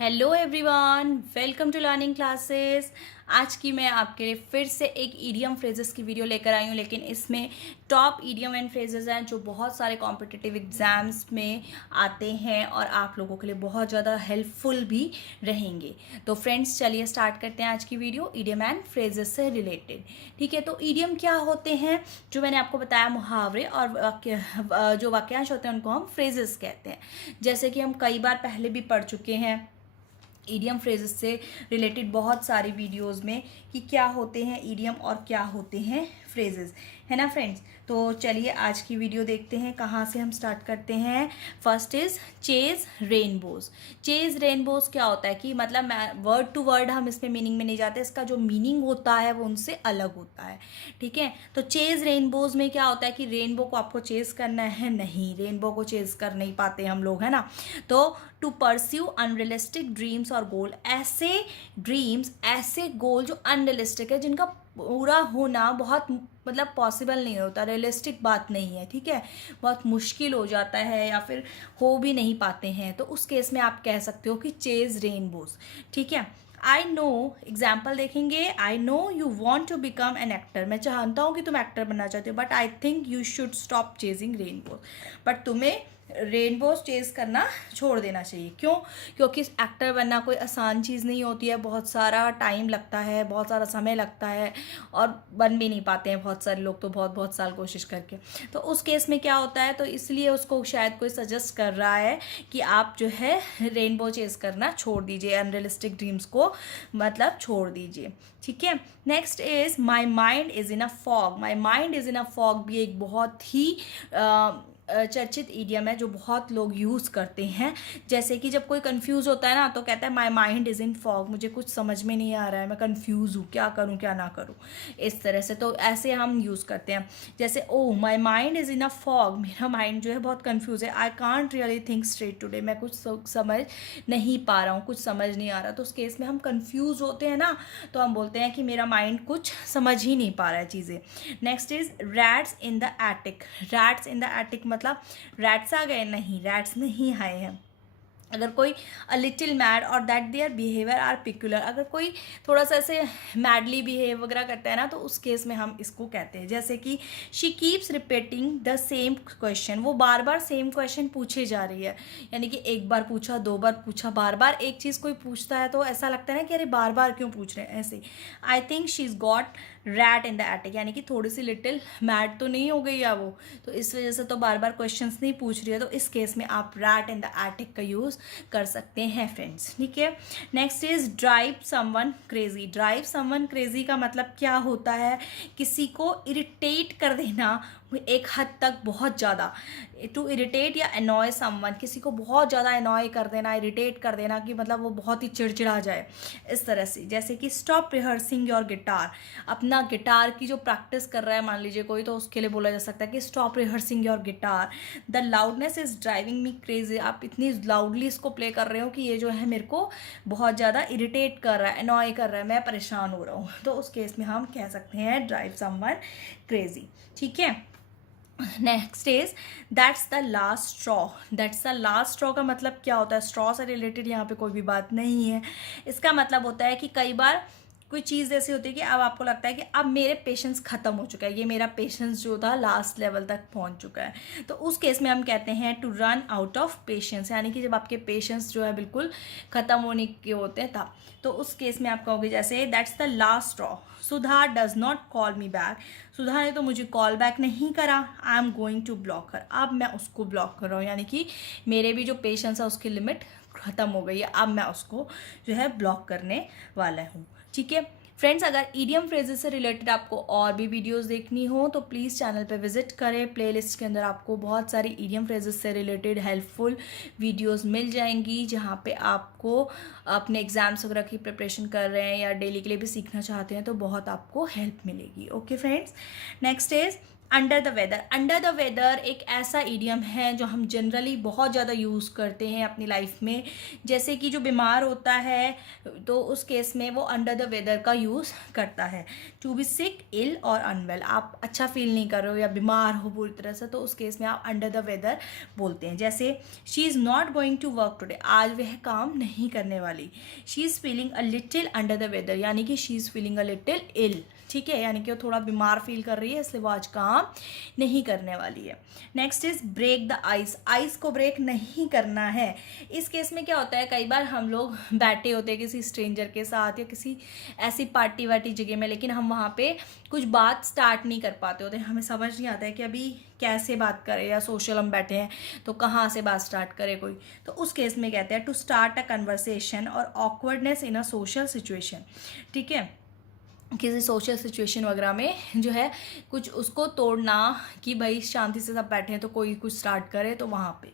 Hello everyone, welcome to learning classes. आज की मैं आपके लिए फिर से एक ईडियम फ्रेजेस की वीडियो लेकर आई हूँ, लेकिन इसमें टॉप ईडियम एंड फ्रेजेस हैं जो बहुत सारे कॉम्पिटिटिव एग्जाम्स में आते हैं और आप लोगों के लिए बहुत ज़्यादा हेल्पफुल भी रहेंगे। तो फ्रेंड्स, चलिए स्टार्ट करते हैं आज की वीडियो ईडियम एंड फ्रेजेस से रिलेटेड। ठीक है, तो ईडियम क्या होते हैं? जो मैंने आपको बताया, मुहावरे और वाक्य, जो वाक्यांश होते हैं उनको हम फ्रेजेस कहते हैं। जैसे कि हम कई बार पहले भी पढ़ चुके हैं ईडियम फ्रेजेस से रिलेटेड बहुत सारी वीडियोस में कि क्या होते हैं ईडियम और क्या होते हैं फ्रेजेस, है ना फ्रेंड्स। तो चलिए आज की वीडियो देखते हैं, कहाँ से हम स्टार्ट करते हैं। First is chase rainbows. Chase rainbows क्या होता है कि मतलब वर्ड टू वर्ड हम इसमें मीनिंग में नहीं जाते, इसका जो मीनिंग होता है वो उनसे अलग होता है। ठीक है, तो चेज रेनबोज में क्या होता है कि रेनबो को आपको चेज करना है, नहीं, रेनबो को चेज कर नहीं पाते हम लोग, है ना। तो टू परस्यू अनरियलिस्टिक ड्रीम्स और गोल, ऐसे ड्रीम्स, ऐसे गोल जो अनरियलिस्टिक है, जिनका पूरा होना बहुत मतलब पॉसिबल नहीं होता, रियलिस्टिक बात नहीं है। ठीक है, बहुत मुश्किल हो जाता है या फिर हो भी नहीं पाते हैं, तो उस केस में आप कह सकते हो कि चेज रेनबोज। ठीक है, आई नो, एग्जाम्पल देखेंगे। I know you want to become an actor, मैं चाहता हूँ कि तुम एक्टर बनना चाहते हो, but I think you should stop chasing rainbows, but तुम्हें रेनबोज चेज करना छोड़ देना चाहिए। क्यों? क्योंकि एक्टर बनना कोई आसान चीज़ नहीं होती है, बहुत सारा टाइम लगता है, बहुत सारा समय लगता है और बन भी नहीं पाते हैं बहुत सारे लोग तो बहुत बहुत साल कोशिश करके। तो उस केस में क्या होता है, तो इसलिए उसको शायद कोई सजेस्ट कर रहा है कि आप जो है रेनबो चेज करना छोड़ दीजिए, अनरियलिस्टिक ड्रीम्स को मतलब छोड़ दीजिए। ठीक है, next is my mind is in a fog. My mind is in a fog भी एक बहुत ही चर्चित ईडियम है जो बहुत लोग यूज़ करते हैं। जैसे कि जब कोई कंफ्यूज होता है ना, तो कहता है माई माइंड इज़ इन फॉग, मुझे कुछ समझ में नहीं आ रहा है, मैं कंफ्यूज हूँ, क्या करूँ क्या ना करूँ, इस तरह से। तो ऐसे हम यूज़ करते हैं। जैसे oh my mind is in a fog, मेरा माइंड जो है बहुत कन्फ्यूज है। I can't really think straight today, मैं कुछ समझ नहीं पा रहा हूँ, कुछ समझ नहीं आ रहा। तो उस केस में हम कन्फ्यूज होते हैं ना, तो हम बोलते हैं कि मेरा माइंड कुछ समझ ही नहीं पा रहा है चीज़ें। Next is rats in the attic. Rats in the attic मतलब रैट्स आ गए? नहीं, रैट्स नहीं आए हैं। अगर कोई अ लिटिल मैड और that their behaviour are peculiar, अगर कोई थोड़ा सा ऐसे मैडली बिहेव वगैरह करता है ना, तो उस केस में हम इसको कहते हैं। जैसे कि she keeps repeating the same question, वो बार बार सेम क्वेश्चन पूछे जा रही है, यानी कि एक बार पूछा, दो बार पूछा, बार बार एक चीज़ कोई पूछता है तो ऐसा लगता है ना कि अरे बार बार क्यों पूछ रहे हैं ऐसे। I think she is got rat in the attic, यानी कि थोड़ी सी लिटिल मैड तो नहीं हो गई है वो, तो इस वजह से तो बार बार क्वेश्चंस नहीं पूछ रही है। तो इस केस में आप रैट इन द एटिक का यूज़ कर सकते हैं फ्रेंड्स। ठीक है, next is drive someone crazy. Drive someone crazy का मतलब क्या होता है? किसी को इरिटेट कर देना एक हद तक, बहुत ज़्यादा। टू इरिटेट या अनॉय समवन, किसी को बहुत ज़्यादा अनॉय कर देना, इरिटेट कर देना कि मतलब वो बहुत ही चिड़चिड़ा जाए, इस तरह से। जैसे कि स्टॉप रिहर्सिंग योर गिटार, अपना गिटार की जो प्रैक्टिस कर रहा है मान लीजिए कोई, तो उसके लिए बोला जा सकता है कि stop rehearsing your guitar. The loudness is driving me crazy, आप इतनी लाउडली इसको प्ले कर रहे हो कि ये जो है मेरे को बहुत ज़्यादा इरिटेट कर रहा है, अनॉय कर रहा है, मैं परेशान हो रहा हूँ। तो उस केस में हम कह सकते हैं ड्राइव समवन क्रेजी। ठीक है, next is that's the last straw. That's the last straw का मतलब क्या होता है? स्ट्रॉ से रिलेटेड यहाँ पे कोई भी बात नहीं है। इसका मतलब होता है कि कई बार कोई चीज़ ऐसी होती है कि अब आपको लगता है कि अब मेरे पेशेंस ख़त्म हो चुका है, ये मेरा पेशेंस जो था लास्ट लेवल तक पहुंच चुका है। तो उस केस में हम कहते हैं to run out of patience, यानी कि जब आपके पेशेंस जो है बिल्कुल ख़त्म होने के होते हैं तब। तो उस केस में आप कहोगे जैसे that's the last straw. Sudha does not call me back, Sudha ने तो मुझे कॉल बैक नहीं करा। I am going to block her, अब मैं उसको ब्लॉक कर रहा हूँ, यानी कि मेरे भी जो पेशेंस है उसकी लिमिट ख़त्म हो गई है, अब मैं उसको जो है ब्लॉक करने वाला हूँ। ठीक है फ्रेंड्स, अगर ईडियम फ्रेजेस से रिलेटेड आपको और भी वीडियोस देखनी हो तो प्लीज़ चैनल पे विजिट करें। प्लेलिस्ट के अंदर आपको बहुत सारी ईडियम फ्रेजेस से रिलेटेड हेल्पफुल वीडियोस मिल जाएंगी, जहाँ पे आपको अपने एग्जाम्स वगैरह की प्रिपरेशन कर रहे हैं या डेली के लिए भी सीखना चाहते हैं तो बहुत आपको हेल्प मिलेगी। Okay friends, next is under the weather. Under the weather एक ऐसा इडियम है जो हम जनरली बहुत ज़्यादा यूज़ करते हैं अपनी लाइफ में। जैसे कि जो बीमार होता है तो उस केस में वो अंडर द वेदर का यूज़ करता है। टू बी सिक, इल और अनवेल, आप अच्छा फील नहीं कर रहे हो या बीमार हो पूरी तरह से, तो उस केस में आप अंडर द वेदर बोलते हैं। जैसे she is not going to work today, आज वह काम नहीं करने वाली। She is feeling a little under the weather, यानी कि she is feeling a little ill, ठीक है, यानी कि वो थोड़ा बीमार फील कर रही है इसलिए वो आज काम नहीं करने वाली है। Next is break the ice. Ice को ब्रेक नहीं करना है। इस केस में क्या होता है, कई बार हम लोग बैठे होते हैं किसी स्ट्रेंजर के साथ या किसी ऐसी पार्टी वार्टी जगह में, लेकिन हम वहाँ पे कुछ बात स्टार्ट नहीं कर पाते होते, हमें समझ नहीं आता है कि अभी कैसे बात करें, या सोशल हम बैठे हैं तो कहाँ से बात स्टार्ट करे कोई, तो उस केस में कहते हैं टू स्टार्ट अ कन्वर्सेशन और awkwardness in a social situation, ठीक है, किसी सोशल सिचुएशन वगैरह में जो है कुछ उसको तोड़ना कि भाई शांति से सब बैठे हैं तो कोई कुछ स्टार्ट करे, तो वहाँ पे।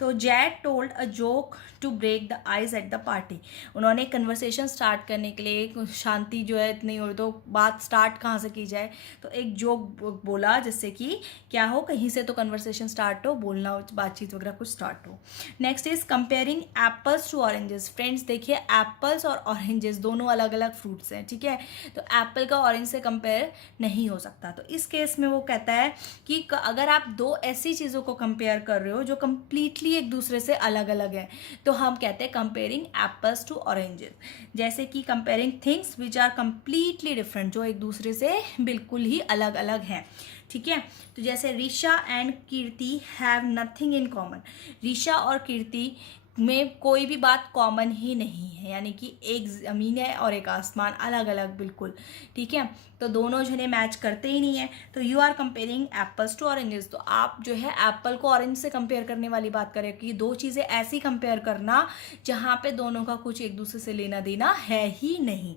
तो Jed told a joke to break the ice at the party. उन्होंने कन्वर्सेशन स्टार्ट करने के लिए, शांति जो है इतनी हो तो बात स्टार्ट कहाँ से की जाए, तो एक जोक बोला जिससे कि क्या हो, कहीं से तो कन्वर्सेशन स्टार्ट हो, बोलना बातचीत वगैरह कुछ स्टार्ट हो। Next is comparing apples to oranges. Friends देखिए, एप्पल्स और ऑरेंजेस दोनों अलग अलग फ्रूट्स हैं, ठीक है, तो एप्पल का ऑरेंज से कंपेयर नहीं हो सकता। तो इस केस में वो कहता है कि अगर आप दो ऐसी चीज़ों को कंपेयर कर रहे हो जो कंप्लीटली एक दूसरे से अलग अलग है, तो हम कहते हैं कंपेयरिंग एप्पल्स टू ऑरेंजेस। जैसे कि comparing things which are completely different, जो एक दूसरे से बिल्कुल ही अलग अलग हैं, ठीक है। तो जैसे Risha and Kirti have nothing in common. Risha और कीर्ति में कोई भी बात कॉमन ही नहीं है, यानी कि एक ज़मीन है और एक आसमान, अलग अलग बिल्कुल, ठीक है, तो दोनों जने मैच करते ही नहीं है। तो you are comparing apples to oranges, तो आप जो है एप्पल को ऑरेंज से कंपेयर करने वाली बात करें कि दो चीज़ें ऐसी कंपेयर करना जहाँ पे दोनों का कुछ एक दूसरे से लेना देना है ही नहीं,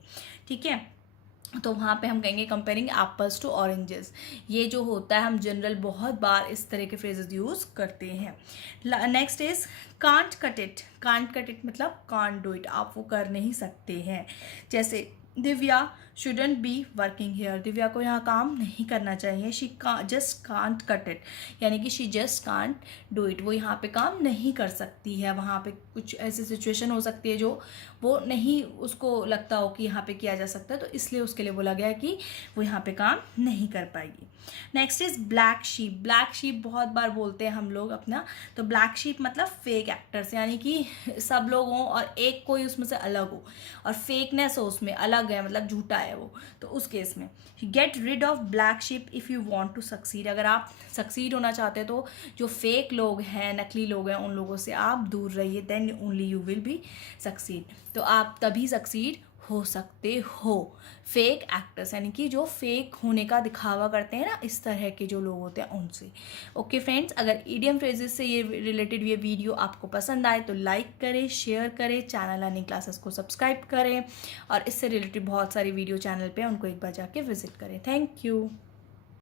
ठीक है, तो वहाँ पे हम कहेंगे कंपेयरिंग एप्पल्स टू ऑरेंजेस। ये जो होता है हम जनरल बहुत बार इस तरह के फ्रेजेस यूज़ करते हैं। Next is can't cut it. Can't cut it मतलब कांट डू इट, आप वो कर नहीं सकते हैं। जैसे Divya shouldn't be working here, Divya को यहाँ काम नहीं करना चाहिए। She just can't cut it, यानी कि she just can't do it, वो यहाँ पे काम नहीं कर सकती है। वहाँ पे कुछ ऐसी सिचुएशन हो सकती है जो वो नहीं, उसको लगता हो कि यहाँ पे किया जा सकता है, तो इसलिए उसके लिए बोला गया है कि वो यहाँ पे काम नहीं कर पाएगी। Next is black sheep. Black sheep बहुत बार बोलते हैं हम लोग अपना, तो ब्लैक शीप मतलब फेक एक्टर्स, यानी कि सब लोग हों और एक कोई उसमें से अलग हो और फेकनेस हो उसमें, अलग है मतलब झूठा है वो, तो उस केस में get rid of black sheep if you want to succeed. अगर आप सक्सीड होना चाहते हैं तो जो फेक लोग हैं, नकली लोग हैं, उन लोगों से आप दूर रहिए, then only you will be succeed. तो आप तभी सक्सीड हो सकते हो। फेक एक्टर्स यानी कि जो फेक होने का दिखावा करते हैं ना, इस तरह के जो लोग होते हैं उनसे। ओके फ्रेंड्स, अगर इडियम फ्रेजेस से ये रिलेटेड ये वीडियो आपको पसंद आए तो लाइक करें, शेयर करें, चैनल लर्निंग क्लासेस को सब्सक्राइब करें और इससे रिलेटेड बहुत सारी वीडियो चैनल पे उनको एक बार जाके विजिट करें। Thank you.